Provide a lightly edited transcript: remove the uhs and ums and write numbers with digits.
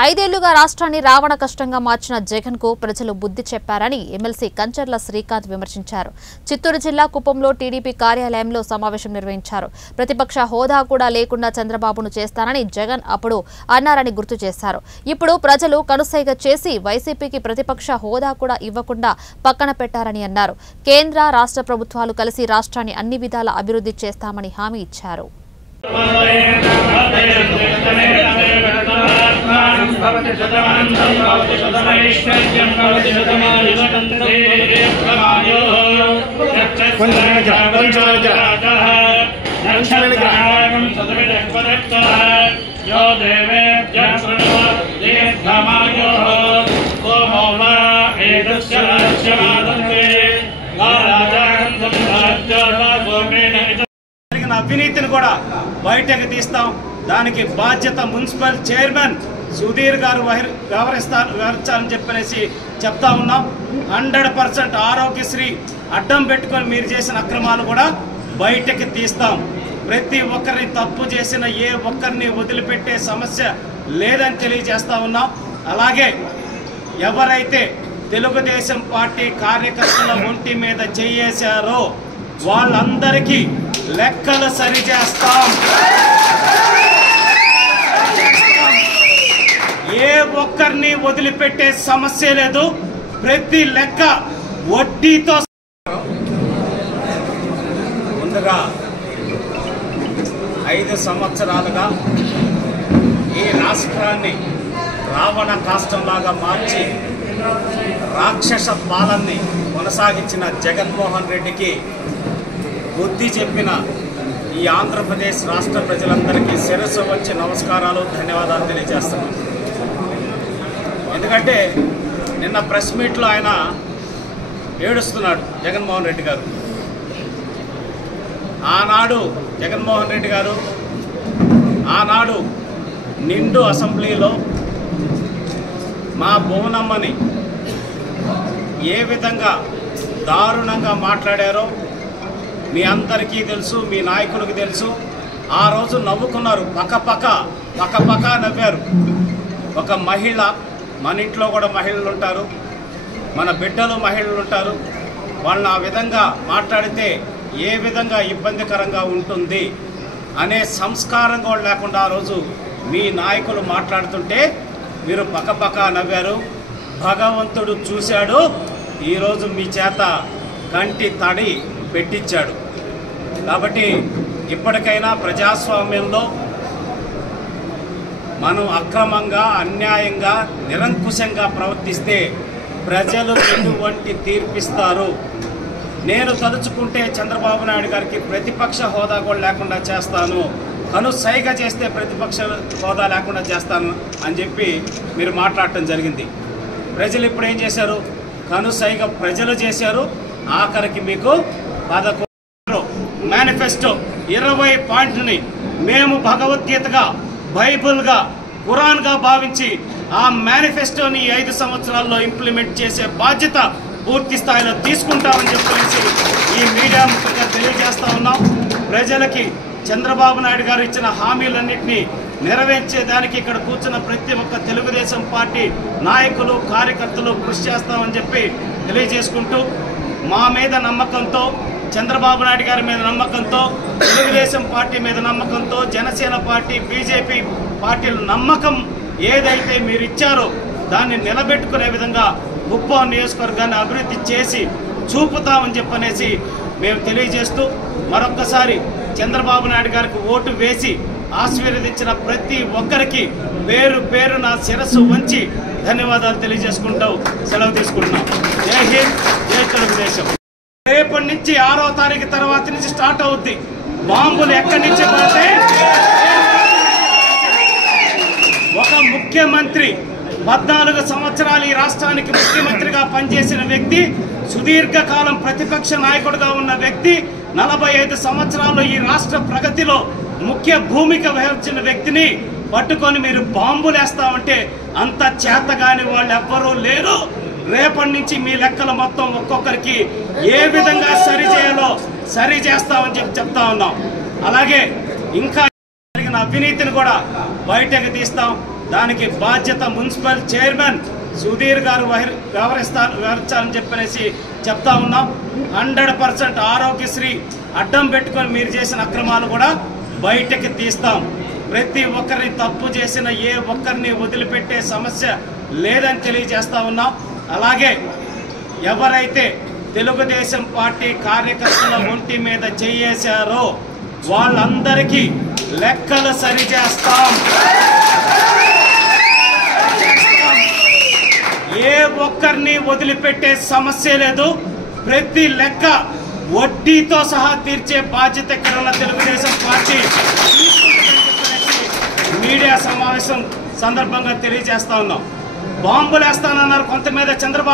5 ఏళ్లుగా రాష్ట్రాన్ని రావణ కష్టంగా మార్చిన జగన్ కు ప్రజలు బుద్ధి చెప్పారని ఎమ్మెల్సీ కంచర్ల శ్రీకాంత్ విమర్శించారు. చిత్తూరు జిల్లా కుప్పంలో టీడీపీ కార్యాలయంలో సమావేశం నిర్వహించారు. ప్రతిపక్ష హోదా కూడా లేకుండా చంద్రబాబును చేస్తానని జగన్ అప్పుడు అన్నారని గుర్తు చేశారు. ఇప్పుడు ప్రజలు కనుసైగ చేసి వైసీపీకి ప్రతిపక్ష హోదా కూడా ఇవ్వకుండా పక్కన పెట్టారని అన్నారు. కేంద్ర రాష్ట్ర ప్రభుత్వాలు కలిసి రాష్ట్రాన్ని అన్ని విధాల అభివృద్ధి చేస్తామని హామీ ఇచ్చారు. అవినీతిని కూడా బయటకు తీస్తాం. దానికి బాధ్యత మున్సిపల్ చైర్మన్ సుధీర్ గారు వ్యవహరించాలని చెప్పనేసి చెప్తా ఉన్నాం. 100% ఆరోగ్యశ్రీ అడ్డం పెట్టుకొని మీరు చేసిన అక్రమాలు కూడా బయటకు తీస్తాం. ప్రతి ఒక్కరిని తప్పు చేసిన ఏ ఒక్కరిని వదిలిపెట్టే సమస్య లేదని తెలియజేస్తా ఉన్నాం. అలాగే ఎవరైతే తెలుగుదేశం పార్టీ కార్యకర్తల ఒంటి మీద చేయేశారో వాళ్ళందరికీ లెక్కలు సరిచేస్తాం. ఏ ఒక్కరిని వదిలిపెట్టే సమస్య లేదు. ప్రతి లెక్క వడ్డీతో. ముందుగా 5 సంవత్సరాలుగా ఈ రాష్ట్రాన్ని రావణ కాష్టంలాగా మార్చి రాక్షస పాలనని కొనసాగించిన జగన్మోహన్ రెడ్డికి బుద్ధి చెప్పిన ఈ ఆంధ్రప్రదేశ్ రాష్ట్ర ప్రజలందరికీ శిరస్సు వచ్చి నమస్కారాలు, ధన్యవాదాలు తెలియజేస్తున్నాను. ఎందుకంటే నిన్న ప్రెస్ మీట్లో ఆయన ఏడుస్తున్నాడు జగన్మోహన్ రెడ్డి గారు. జగన్మోహన్ రెడ్డి గారు ఆనాడు నిండు అసెంబ్లీలో మా భువనమ్మని ఏ విధంగా దారుణంగా మాట్లాడారో మీ అందరికీ తెలుసు, మీ నాయకులకు తెలుసు. ఆ రోజు నవ్వుకున్నారు, పక్క నవ్వారు. ఒక మహిళ, మన ఇంట్లో కూడా మహిళలు ఉంటారు, మన బిడ్డలు మహిళలు ఉంటారు. వాళ్ళని ఆ విధంగా మాట్లాడితే ఏ విధంగా ఇబ్బందికరంగా ఉంటుంది అనే సంస్కారం కూడా లేకుండా ఆ రోజు మీ నాయకులు మాట్లాడుతుంటే మీరు పక్క నవ్వారు. భగవంతుడు చూశాడు, ఈరోజు మీ చేత కంటి తడి పెట్టించాడు. కాబట్టి ఇప్పటికైనా ప్రజాస్వామ్యంలో మనం అక్రమంగా, అన్యాయంగా, నిరంకుశంగా ప్రవర్తిస్తే ప్రజలు ఎటువంటి తీర్పిస్తారు. నేను తలుచుకుంటే చంద్రబాబు నాయుడు గారికి ప్రతిపక్ష హోదా కూడా లేకుండా చేస్తాను, కనుసైగ చేస్తే ప్రతిపక్ష హోదా లేకుండా చేస్తాను అని చెప్పి మీరు మాట్లాడటం జరిగింది. ప్రజలు ఇప్పుడు ఏం చేశారు? కనుసైగ ప్రజలు చేశారు. ఆఖరికి మీకు 11 మేనిఫెస్టో 20 పాయింట్లని మేము భగవద్గీతగా, బైబుల్గా, ఖురాన్గా భావించి ఆ మేనిఫెస్టోని 5 సంవత్సరాల్లో ఇంప్లిమెంట్ చేసే బాధ్యత పూర్తి స్థాయిలో తీసుకుంటామని చెప్పేసి ఈ మీడియా ముఖ్యంగా తెలియజేస్తా ఉన్నాం. ప్రజలకి చంద్రబాబు నాయుడు గారు ఇచ్చిన హామీలన్నింటినీ నెరవేర్చేదానికి ఇక్కడ కూర్చున్న ప్రతి ఒక్క తెలుగుదేశం పార్టీ నాయకులు, కార్యకర్తలు కృషి చేస్తామని చెప్పి తెలియజేసుకుంటూ, మా మీద నమ్మకంతో, చంద్రబాబు నాయుడు గారి మీద నమ్మకంతో, తెలుగుదేశం పార్టీ మీద నమ్మకంతో, జనసేన పార్టీ, బీజేపీ పార్టీల నమ్మకం ఏదైతే మీరు ఇచ్చారో దాన్ని నిలబెట్టుకునే విధంగా కుప్పం నియోజకవర్గాన్ని అభివృద్ధి చేసి చూపుతామని చెప్పనేసి మేము తెలియజేస్తూ, మరొక్కసారి చంద్రబాబు నాయుడు గారికి ఓటు వేసి ఆశీర్వదించిన ప్రతి ఒక్కరికి పేరు నా శిరస్సు వంచి ధన్యవాదాలు తెలియజేసుకుంటూ సెలవు తీసుకుంటున్నాం. జై హింద్, జై తెలుగుదేశం. రేపటి నుంచి 6వ తారీఖు తర్వాత నుంచి స్టార్ట్ అవుద్ది. బాంబులు ఎక్కడి నుంచి పడితే ఒక ముఖ్యమంత్రి 14 సంవత్సరాలు ఈ రాష్ట్రానికి ముఖ్యమంత్రిగా పనిచేసిన వ్యక్తి, సుదీర్ఘకాలం ప్రతిపక్ష నాయకుడిగా ఉన్న వ్యక్తి, 45 సంవత్సరాల్లో ఈ రాష్ట్ర ప్రగతిలో ముఖ్య భూమిక వహించిన వ్యక్తిని పట్టుకొని మీరు బాంబులు వేస్తామంటే అంత చేతగాని వాళ్ళు ఎవ్వరూ లేరు. రేపటి నుంచి మీ లెక్కలు మొత్తం ఒక్కొక్కరికి ఏ విధంగా సరి చేస్తామని చెప్తా ఉన్నాం. అలాగే ఇంకా జరిగిన అవినీతిని కూడా బయటకు తీస్తాం. దానికి బాధ్యత మున్సిపల్ చైర్మన్ సుధీర్ గారు వ్యవహరించాలని చెప్పనేసి చెప్తా ఉన్నాం. 100% ఆరోగ్యశ్రీ అడ్డం పెట్టుకొని మీరు చేసిన అక్రమాలు కూడా బయటకి తీస్తాం. ప్రతి ఒక్కరిని తప్పు చేసిన ఏ ఒక్కరిని వదిలిపెట్టే సమస్య లేదని తెలియజేస్తా ఉన్నాం. అలాగే ఎవరైతే తెలుగుదేశం పార్టీ కార్యకర్తల ఒంటి మీద చేయేశారో వాళ్ళందరికీ లెక్కలు సరిచేస్తాం. ఏ ఒక్కరిని వదిలిపెట్టే సమస్య లేదు. ప్రతి లెక్క వడ్డీతో సహా తీర్చే బాధ్యత ఇక్కడ ఉన్న తెలుగుదేశం పార్టీ మీడియా సమావేశం సందర్భంగా తెలియజేస్తా ఉన్నాం. బాంబులు వేస్తానన్నారు కొంత మీద చంద్రబాబు